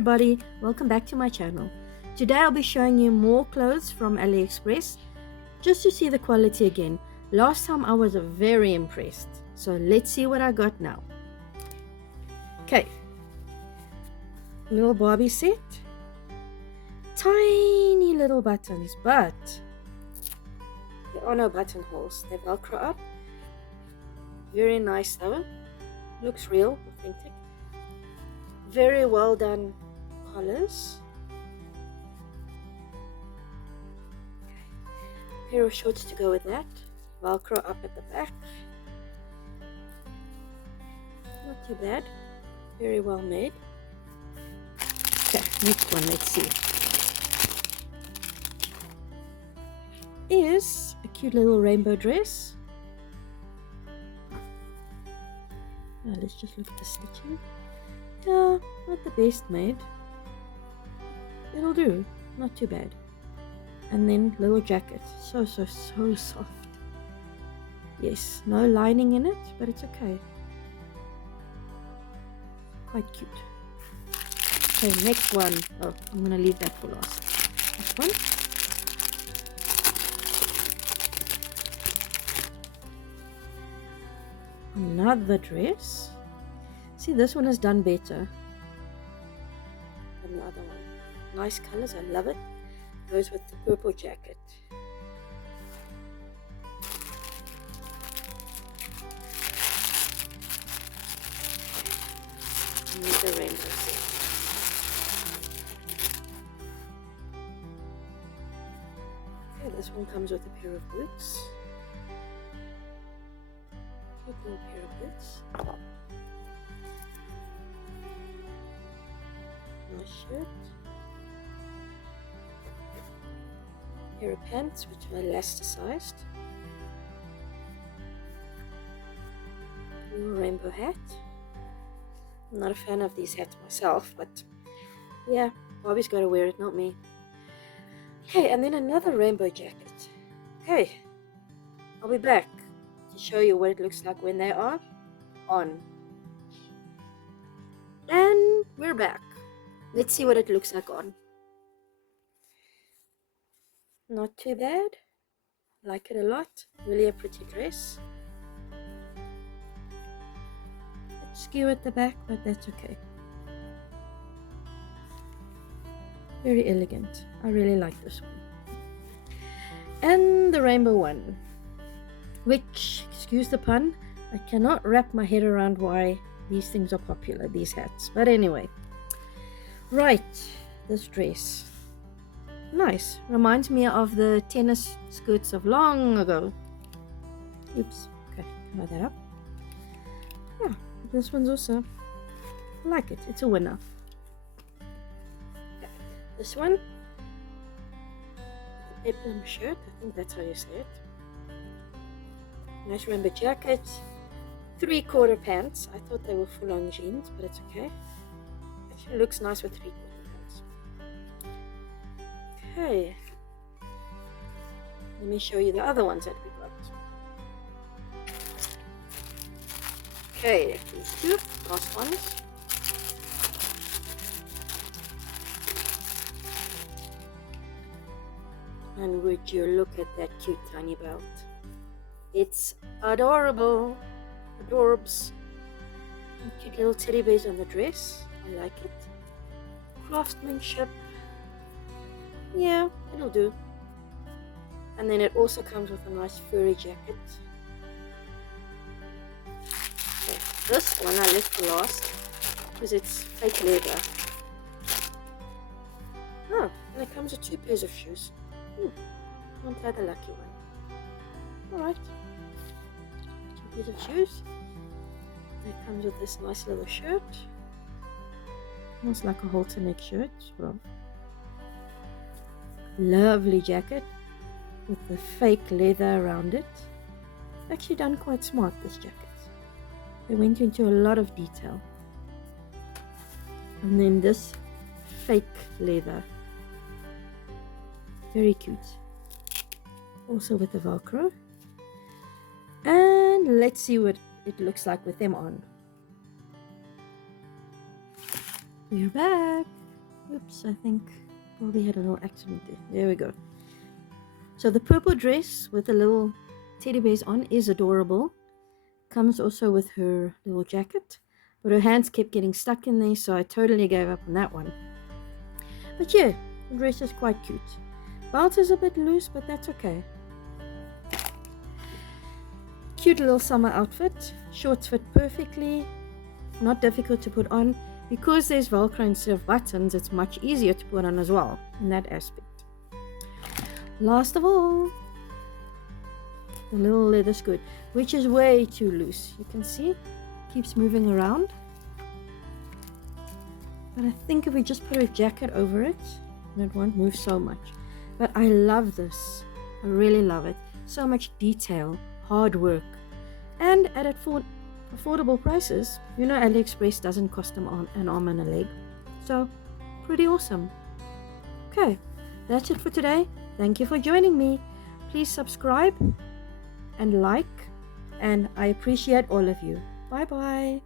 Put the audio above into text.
everybody, welcome back to my channel. Today I'll be showing you more clothes from Aliexpress just to see the quality again. Last time I was very impressed, so let's see what I got now. Okay, little Barbie set, tiny little buttons, but there are no buttonholes. They velcro up. Very nice though, looks real, authentic. Very well done collars. Pair of shorts to go with that. Velcro up at the back. Not too bad. Very well made. Okay, next one, let's see. Is a cute little rainbow dress. Now let's just look at the stitching. Yeah, not the best made. It'll do. Not too bad. And then little jacket. So soft. Yes, no lining in it, but it's okay. Quite cute. Okay, next one. Oh, I'm gonna leave that for last. Next one. Another dress. See, this one is done better than the other one. Nice colors, I love it. Goes with the purple jacket. And the rainbow set. Okay, this one comes with a pair of boots. Cute little pair of boots. Nice shirt. Pair of pants which are elasticized. Little rainbow hat. I'm not a fan of these hats myself, but yeah, Bobby's got to wear it, not me. Okay, and then another rainbow jacket. Okay, I'll be back to show you what it looks like when they are on. And we're back. Let's see what it looks like on. Not too bad. Like it a lot. Really a pretty dress. It's skew at the back, but that's okay. Very elegant. I really like this one. And the rainbow one, which, excuse the pun, I cannot wrap my head around why these things are popular, these hats. But anyway. Right, this dress. Nice. Reminds me of the tennis skirts of long ago. Oops. Okay, cover that up. Yeah, this one's also, I like it. It's a winner. Okay, this one, the peplum shirt. I think that's how you say it. Nice rainbow jacket. 3/4 pants. I thought they were full-on jeans, but it's okay. Actually looks nice with 3/4 pants. Okay, let me show you the other ones that we got. Okay, these two last ones. And would you look at that cute tiny belt? It's adorable. Adorbs. And cute little teddy bears on the dress. I like it. Craftsmanship. Yeah, it'll do. And then it also comes with a nice furry jacket. Okay, this one I left for last because it's fake leather. Oh, and it comes with 2 pairs of shoes. Aren't I the lucky one? Alright. 2 pairs of shoes. It comes with this nice little shirt. Almost like a halter neck shirt. Well, lovely jacket with the fake leather around it. Actually done quite smart, this jacket. They went into a lot of detail. And then this fake leather. Very cute. Also with the velcro. And let's see what it looks like with them on. We're back. Oops, I think probably had a little accident there. There we go. So the purple dress with the little teddy bears on is adorable. Comes also with her little jacket, but her hands kept getting stuck in there, so I totally gave up on that one. But yeah, the dress is quite cute. Belt is a bit loose, but that's okay. Cute little summer outfit. Shorts fit perfectly. Not difficult to put on. Because there's Velcro instead of buttons, it's much easier to put on as well in that aspect. Last of all, the little leather skirt, which is way too loose. You can see, keeps moving around. But I think if we just put a jacket over it, it won't move so much. But I love this. I really love it. So much detail, hard work, and at affordable prices. You know, Aliexpress doesn't cost them an arm and a leg. So, pretty awesome. Okay, that's it for today. Thank you for joining me. Please subscribe and like, and I appreciate all of you. Bye bye.